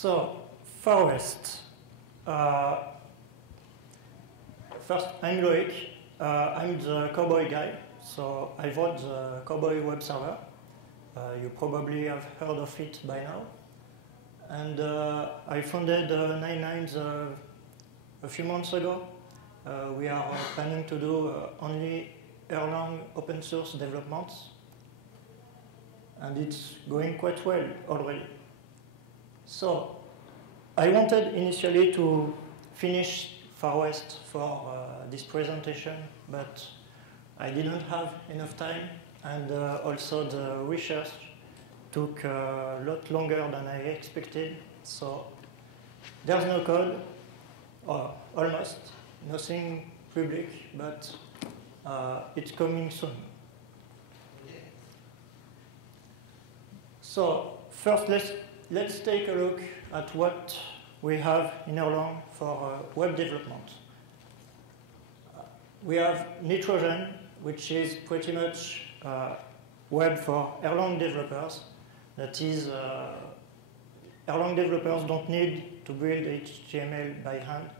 So, Farwest. First, I'm Loïc. I'm the cowboy guy. So I wrote the cowboy web server. You probably have heard of it by now. And I founded 99 a few months ago. We are planning to do only Erlang open source developments. And it's going quite well already. So I wanted initially to finish Farwest for this presentation, but I didn't have enough time, and also the research took a lot longer than I expected. So there's no code, or almost, nothing public, but it's coming soon. So first, let's take a look at what we have in Erlang for web development. We have Nitrogen, which is pretty much web for Erlang developers. That is, Erlang developers don't need to build HTML by hand.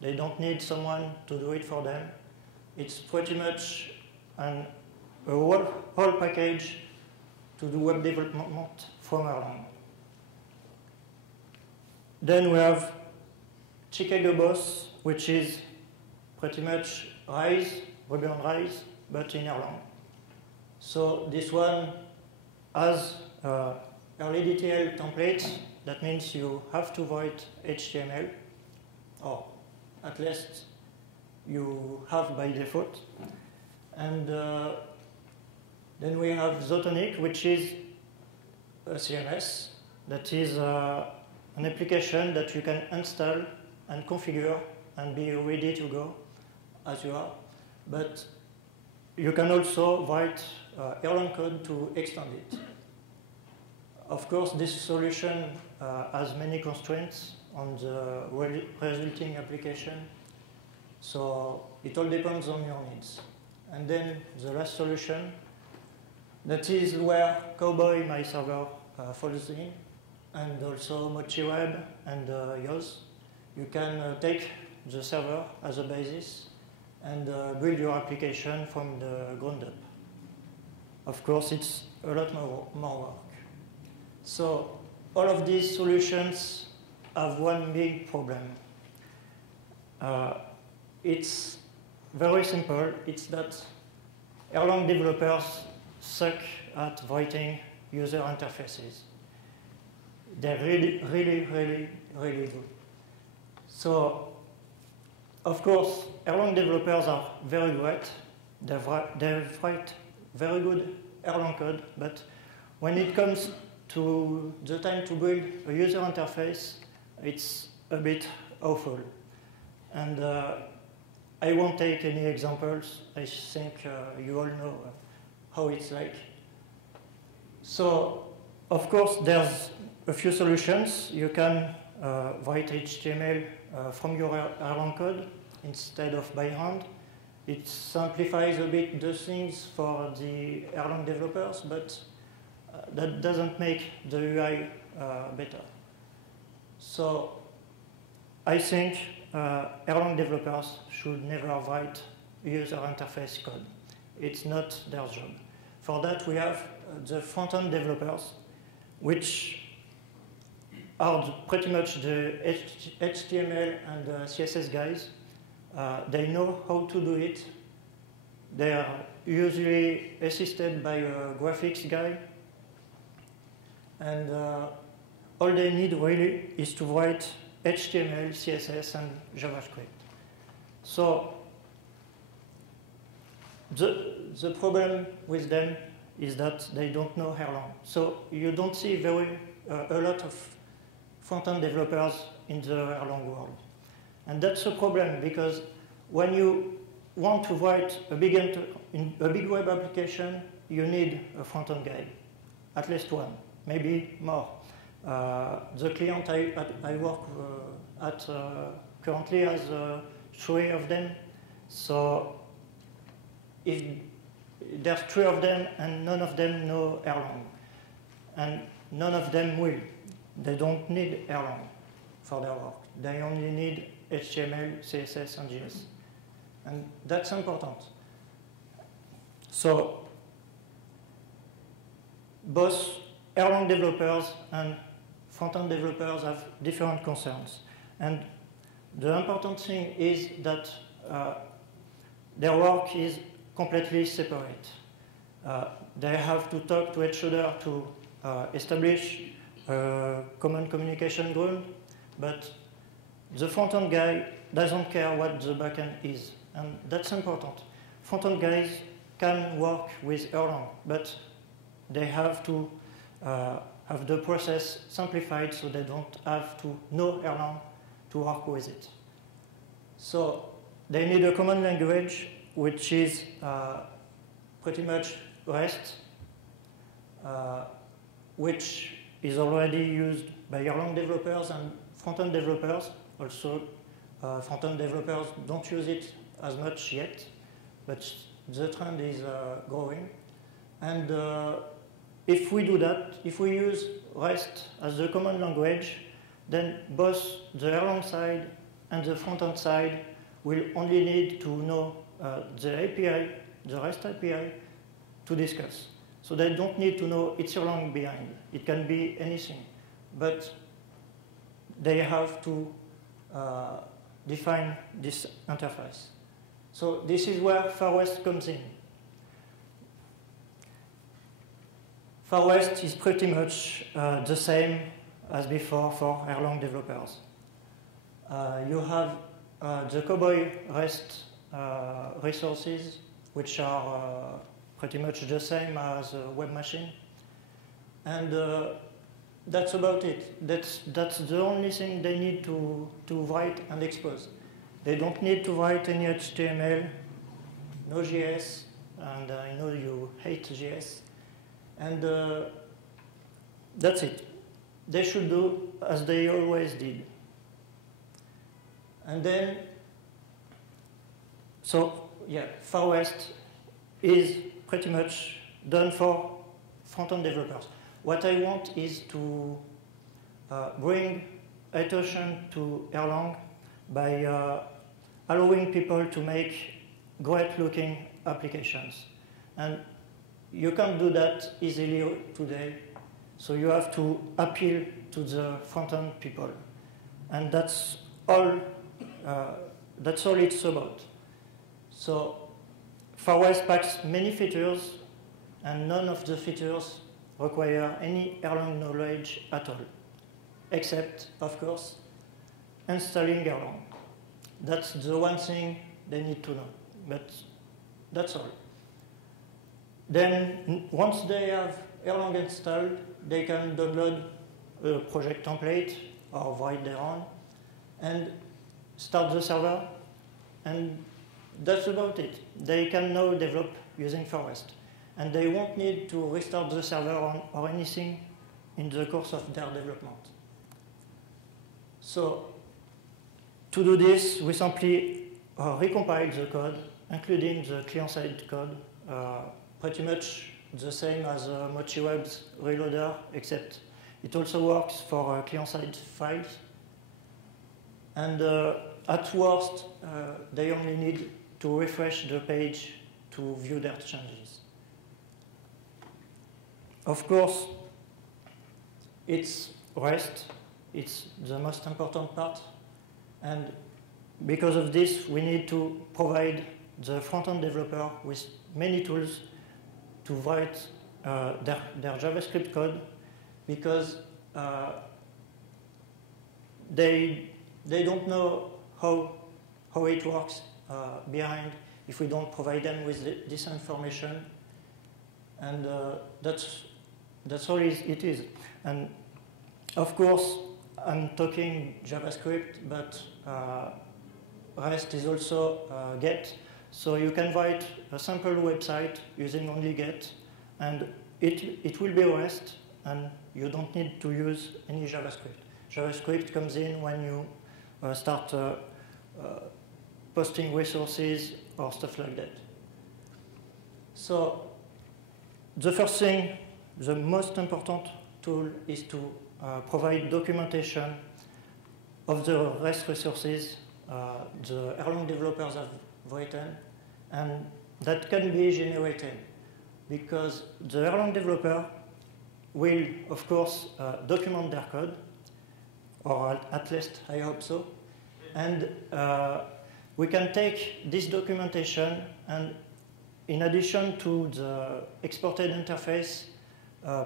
They don't need someone to do it for them. It's pretty much a whole package to do web development from Erlang. Then we have Chicago Boss, which is pretty much Rise, Ruby on Rise, but in Erlang. So this one has early DTL templates. That means you have to write HTML, or at least you have by default. And then we have Zotonic, which is a CMS that is an application that you can install and configure and be ready to go as you are. But you can also write Erlang code to extend it. Of course, this solution has many constraints on the resulting application. So it all depends on your needs. And then the last solution, that is where Cowboy, my server, falls in, and also MochiWeb and Yoz. You can take the server as a basis and build your application from the ground up. Of course, it's a lot more work. So all of these solutions have one big problem. It's very simple. It's that Erlang developers suck at writing user interfaces. They're really good. So, of course, Erlang developers are very great. They write very good Erlang code, but when it comes to the time to build a user interface, it's a bit awful. And I won't take any examples. I think you all know how it's like. So, of course, there's a few solutions. You can write HTML from your Erlang code instead of by hand. It simplifies a bit the things for the Erlang developers, but that doesn't make the UI better. So I think Erlang developers should never write user interface code. It's not their job. For that, we have the front-end developers, which are pretty much the HTML and CSS guys. They know how to do it. They are usually assisted by a graphics guy. And all they need really is to write HTML, CSS, and JavaScript. So the problem with them is that they don't know Erlang. So you don't see a lot of front-end developers in the Erlang world. And that's a problem, because when you want to write a big web application, you need a front-end guy, at least one, maybe more. The client I work at currently has 3 of them. So if there's 3 of them and none of them know Erlang, and none of them will. they don't need Erlang for their work. They only need HTML, CSS, and JS. And that's important. So both Erlang developers and front-end developers have different concerns. And the important thing is that their work is completely separate. They have to talk to each other to establish a common communication ground, but the front-end guy doesn't care what the backend is, and that's important. Front-end guys can work with Erlang, but they have to have the process simplified so they don't have to know Erlang to work with it. So they need a common language, which is pretty much REST, which is already used by Erlang developers and front-end developers. Also, front-end developers don't use it as much yet, but the trend is growing. And if we do that, if we use REST as the common language, then both the Erlang side and the front-end side will only need to know the API, the REST API, to discuss. So they don't need to know it's Erlang behind. It can be anything. But they have to define this interface. So this is where Farwest comes in. Farwest is pretty much the same as before for Erlang developers. You have the Cowboy REST resources, which are pretty much the same as a web machine. And that's about it. That's the only thing they need to write and expose. They don't need to write any HTML, no JS, and I know you hate JS. And that's it. They should do as they always did. And then, so yeah, Farwest is pretty much done for front-end developers. What I want is to bring attention to Erlang by allowing people to make great-looking applications. And you can't do that easily today, so you have to appeal to the front-end people. And that's all it's about. So Farwest packs many features, and none of the features require any Erlang knowledge at all, except, of course, installing Erlang. That's the one thing they need to know, but that's all. Then, once they have Erlang installed, they can download a project template or write their own, and start the server, and that's about it. They can now develop using Farwest. And they won't need to restart the server or anything in the course of their development. So to do this, we simply recompile the code, including the client-side code, pretty much the same as MochiWeb's reloader, except it also works for client-side files. And at worst, they only need to refresh the page to view their changes. Of course, it's REST. It's the most important part. And because of this, we need to provide the front-end developer with many tools to write their JavaScript code, because they don't know how it works behind if we don't provide them with this information. And that's all it is. And of course, I'm talking JavaScript, but REST is also GET. So you can write a simple website using only GET, and it will be REST, and you don't need to use any JavaScript. JavaScript comes in when you start posting resources or stuff like that. So the first thing, the most important tool is to provide documentation of the REST resources the Erlang developers have written, and that can be generated because the Erlang developer will, of course, document their code, or at least I hope so, and we can take this documentation and, in addition to the exported interface,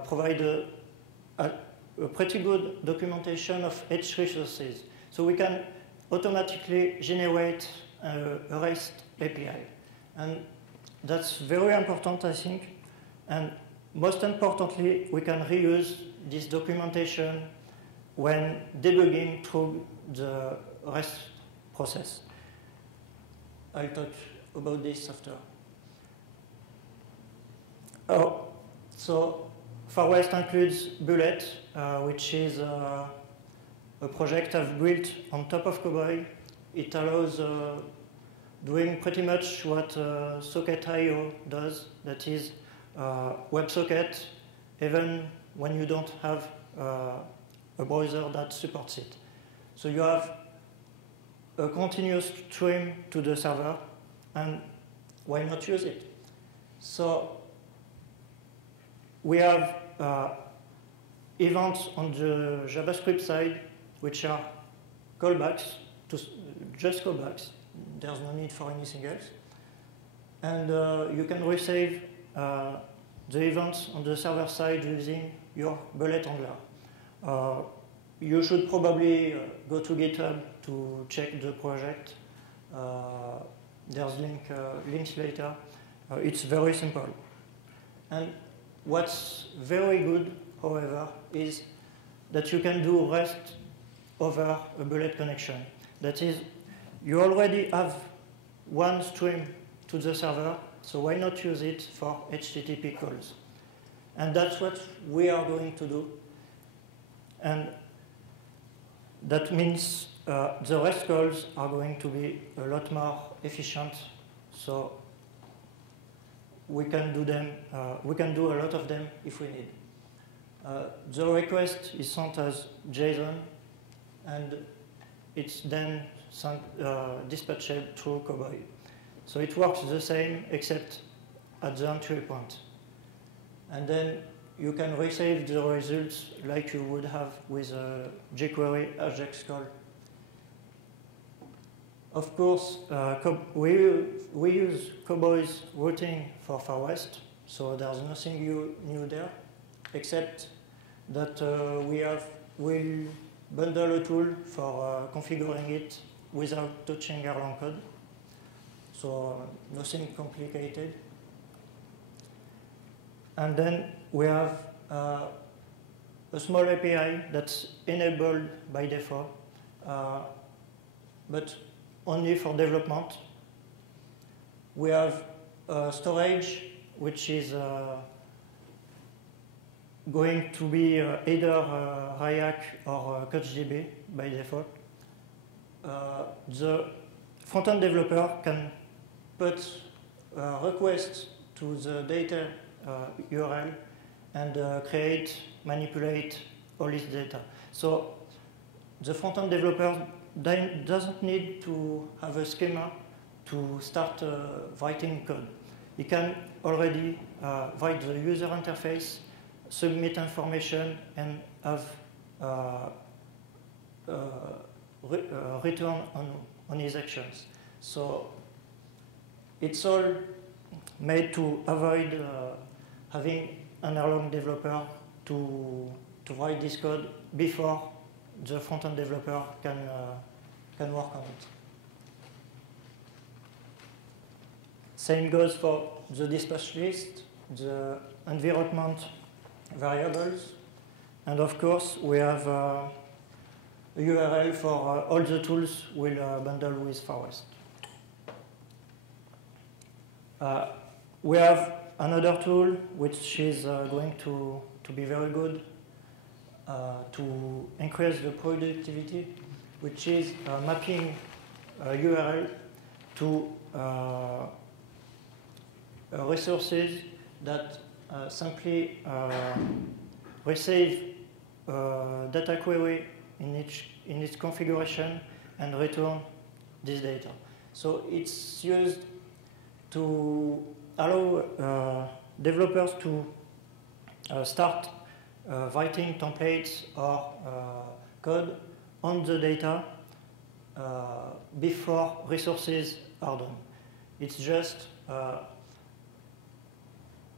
provide a pretty good documentation of each resources. So we can automatically generate a REST API. And that's very important, I think. And most importantly, we can reuse this documentation when debugging through the REST process. I'll talk about this after. Oh, so Farwest includes Bullet, which is a project I've built on top of Cowboy. It allows doing pretty much what Socket.io does, that is WebSocket, even when you don't have a browser that supports it. So you have a continuous stream to the server, and why not use it? So we have events on the JavaScript side, which are callbacks, just callbacks. There's no need for anything else. And you can resave the events on the server side using your bullet handler. You should probably go to GitHub to check the project. There's links later. It's very simple. And what's very good, however, is that you can do REST over a bullet connection. That is, you already have one stream to the server, so why not use it for HTTP calls? And that's what we are going to do. And that means the REST calls are going to be a lot more efficient, so we can do them. We can do a lot of them if we need. The request is sent as JSON, and it's then dispatched through Cowboy. So it works the same except at the entry point. And then you can resave the results like you would have with a jQuery Ajax call. Of course, we use Cowboy's routing for Farwest, so there's nothing new there, except that we'll bundle a tool for configuring it without touching Erlang code. So nothing complicated. And then we have a small API that's enabled by default, but only for development. We have storage, which is going to be either RAIAC or CouchDB by default. The front-end developer can put a request to the data URL and create, manipulate all this data. So the front-end developer doesn't need to have a schema to start writing code. He can already write the user interface, submit information, and have return on his actions. So it's all made to avoid having an Erlang developer to write this code before the front-end developer can work on it. Same goes for the dispatch list, the environment variables, and of course we have a URL for all the tools we'll bundle with Farwest. We have another tool which is going to be very good to increase the productivity, which is mapping a URL to resources that simply receive data query in its configuration and return this data. So it's used to allow developers to start writing templates or code on the data before resources are done. It's just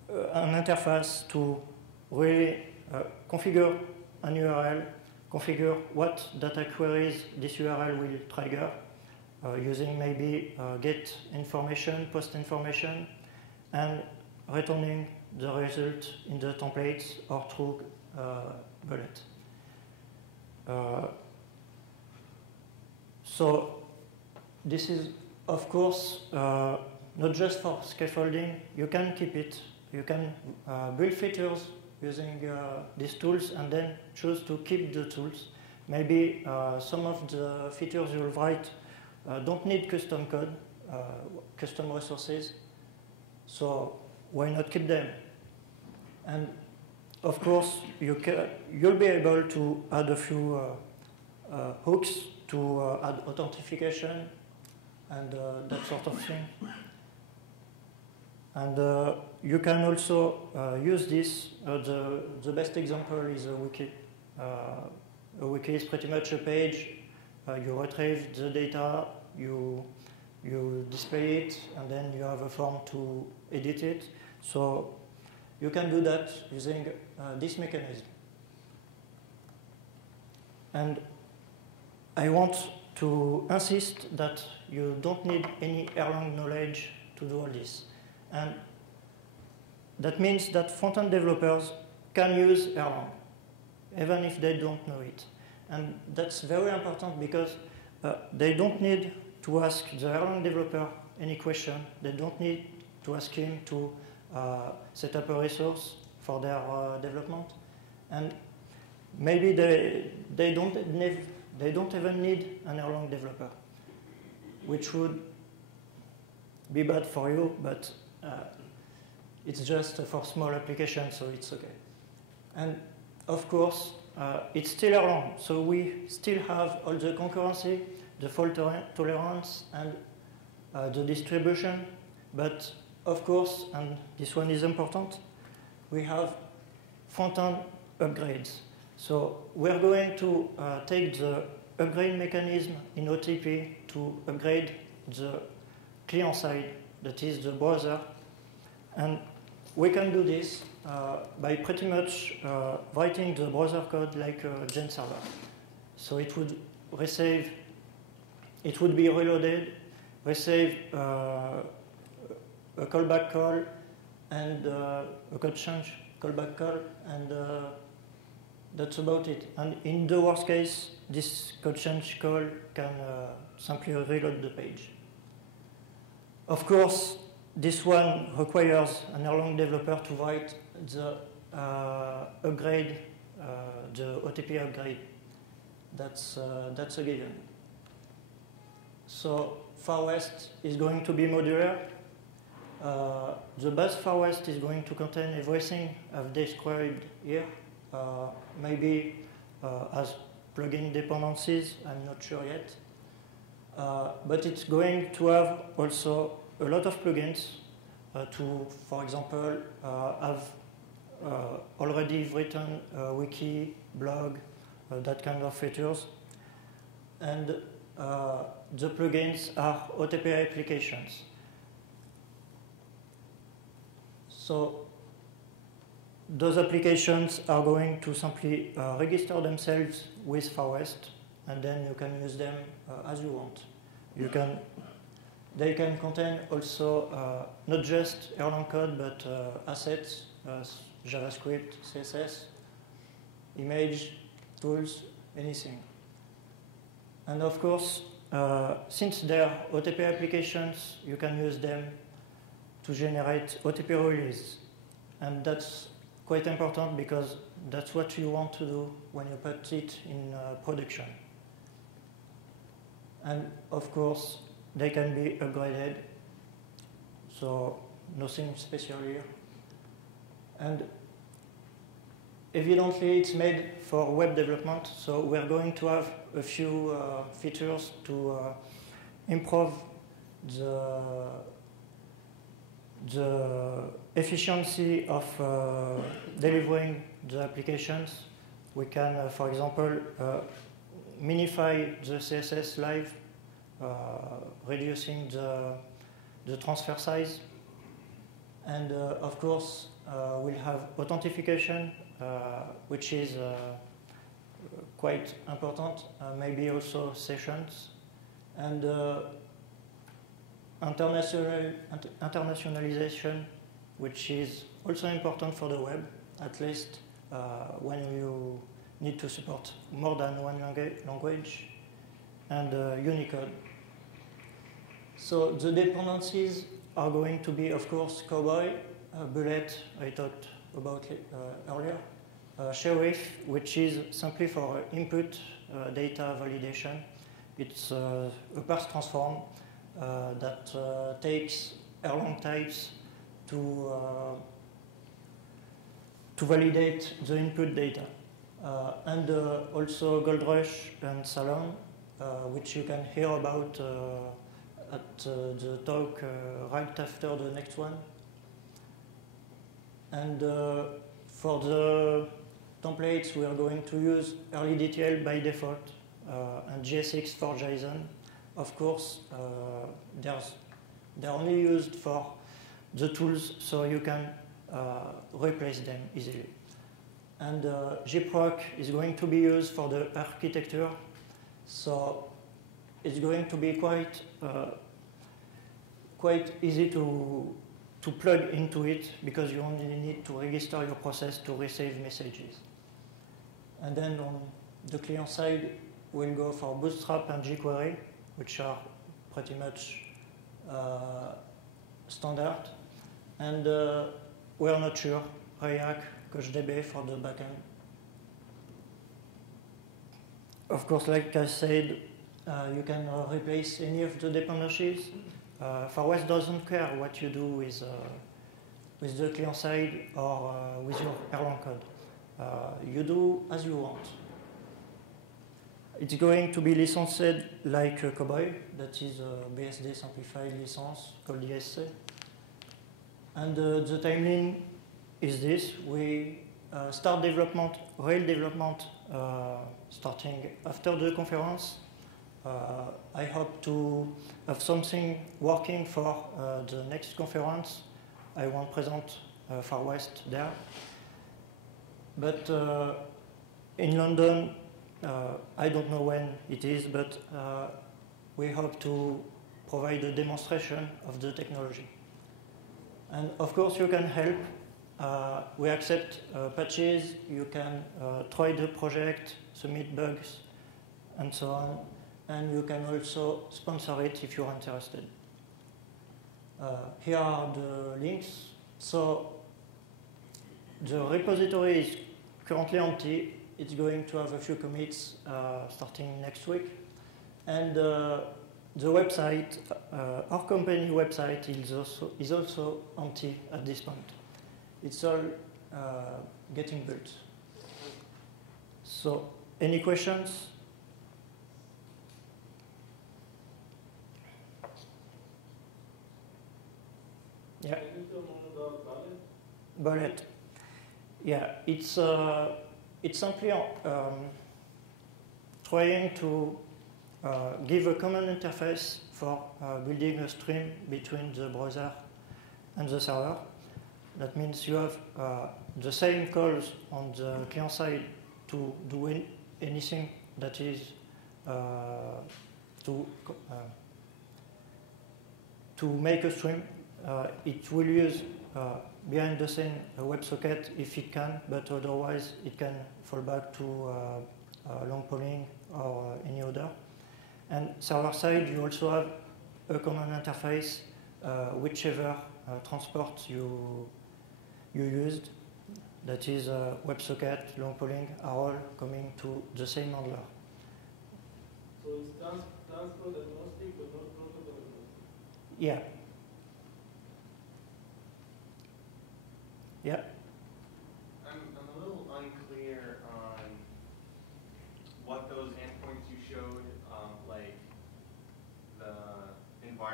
an interface to really configure an URL, configure what data queries this URL will trigger, using maybe get information, post information, and returning the result in the templates or through bullet. So this is, of course, not just for scaffolding. You can keep it. You can build features using these tools and then choose to keep the tools. Maybe some of the features you'll write don't need custom code, custom resources. So why not keep them? And of course, you'll be able to add a few hooks to add authentication and that sort of thing. And you can also use this. The best example is a wiki. A wiki is pretty much a page. You retrieve the data, you display it, and then you have a form to edit it. So you can do that using this mechanism. And I want to insist that you don't need any Erlang knowledge to do all this. And that means that front-end developers can use Erlang, even if they don't know it. And that's very important because they don't need to ask the Erlang developer any question. They don't need to ask him to set up a resource for their development. And maybe they don't even need an Erlang developer, which would be bad for you, but it's just for small applications, so it's okay. And of course, it's still Erlang, so we still have all the concurrency, the fault tolerance, and the distribution. But of course, and this one is important, we have front-end upgrades. So we're going to take the upgrade mechanism in OTP to upgrade the client side, that is the browser. And we can do this by pretty much writing the browser code like a gen server. So it would receive, it would be reloaded, receive a callback call and a code change callback call, and that's about it. And in the worst case, this code change call can simply reload the page. Of course, this one requires an Erlang developer to write the upgrade, the OTP upgrade. That's a given. So Farwest is going to be modular. The base Farwest is going to contain everything I've described here. Maybe as plugin dependencies, I'm not sure yet. But it's going to have also a lot of plugins to, for example, have already written a wiki, blog, that kind of features. And the plugins are OTP applications. So those applications are going to simply register themselves with Farwest, and then you can use them as you want. They can contain also not just Erlang code, but assets, JavaScript, CSS, image, tools, anything. And of course, since they're OTP applications, you can use them to generate OTP release. And that's quite important because that's what you want to do when you put it in production. And of course, they can be upgraded, so nothing special here. And evidently it's made for web development, so we're going to have a few features to improve the efficiency of delivering the applications. We can, for example, minify the CSS live, reducing the transfer size. And of course, we'll have authentication, which is quite important, maybe also sessions. And internationalization, which is also important for the web, at least when you need to support more than one language, and Unicode. So the dependencies are going to be, of course, Cowboy, Bullet, I talked about earlier, Sheriff, which is simply for input data validation. It's a parse transform that takes Erlang types to validate the input data. And also Gold Rush and Salon, which you can hear about at the talk right after the next one. And for the templates, we are going to use early DTL by default and JSX for JSON. Of course, they're only used for the tools, so you can replace them easily. And gproc is going to be used for the architecture, so it's going to be quite easy to plug into it, because you only need to register your process to receive messages. And then on the client side, we'll go for Bootstrap and jQuery, which are pretty much standard. And we're not sure, React, CouchDB for the backend. Of course, like I said, you can replace any of the dependencies. Farwest doesn't care what you do with the client side or with your Erlang code. You do as you want. It's going to be licensed like Cowboy, that is a BSD simplified license called ESC. And the timeline is this. We start development, real development, starting after the conference. I hope to have something working for the next conference. I won't present Farwest there. But in London, I don't know when it is, but we hope to provide a demonstration of the technology. And of course, you can help. We accept patches. You can try the project, submit bugs, and so on. And you can also sponsor it if you're interested. Here are the links. So the repository is currently empty. It's going to have a few commits starting next week. And the website, our company website, is also empty at this point. It's all getting built. So, any questions? Yeah. Can you tell more about Bullet? Bullet. Yeah, it's simply trying to give a common interface for building a stream between the browser and the server. That means you have the same calls on the client side to do anything that is to make a stream. It will use behind the scene a WebSocket if it can, but otherwise it can fall back to long polling or any other. And server side, you also have a common interface, whichever transport you used, that is WebSocket, long polling, are all coming to the same handler. So it's transport agnostic, but not protocol agnostic? Yeah. Yeah. I'm a little unclear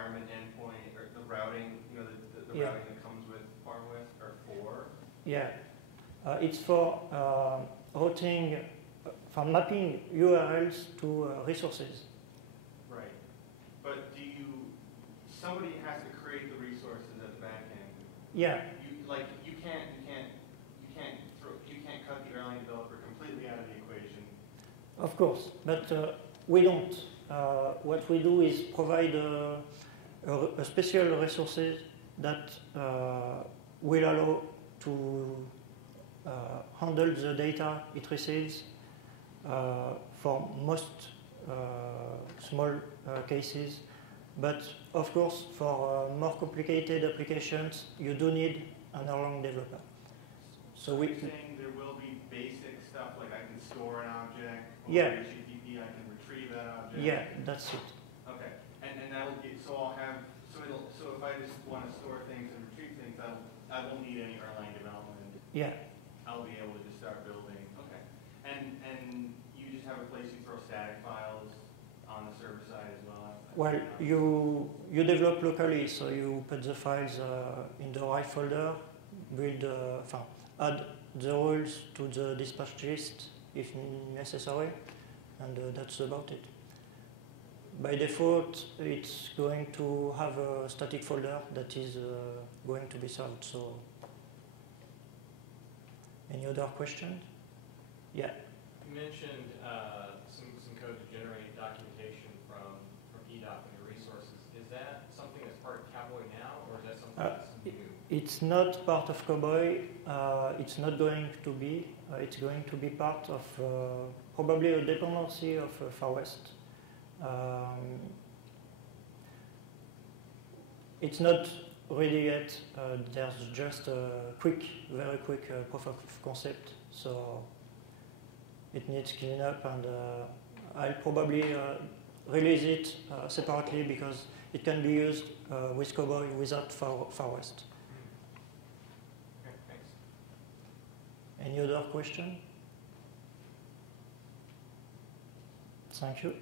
environment endpoint or the routing, you know, the Yeah. routing that comes with Farwest are for? Yeah, it's for routing, for mapping URLs to resources. Right. But somebody has to create the resources at the back end. Yeah. You can't cut the Erlang developer completely out of the equation. Of course, but we don't. What we do is provide a special resources that will allow to handle the data it receives for most small cases. But of course, for more complicated applications, you do need an Erlang developer. So you're saying there will be basic stuff like I can store an object, or yeah. HTTP, I can retrieve that object. Yeah, that's it. Okay, and that'll get, so I'll have, so if I just want to store things and retrieve things, I won't need any Erlang development. Yeah. I'll be able to just start building. Okay, and you just have a place you throw static files on the server side as well. Well, you develop locally, so you put the files in the right folder, add the rules to the dispatch list if necessary, and that's about it. By default, it's going to have a static folder that is going to be served. So, any other questions? Yeah. You mentioned some code to generate documentation from eDoc and the resources. Is that something that's part of Cowboy now, or is that something that's new? It's not part of Cowboy. It's not going to be. It's going to be part of probably a dependency of Farwest. It's not ready yet. There's just a very quick proof of concept. So it needs cleaning up, and I'll probably release it separately because it can be used with Cowboy without Farwest. Okay, thanks. Any other question? Thank you.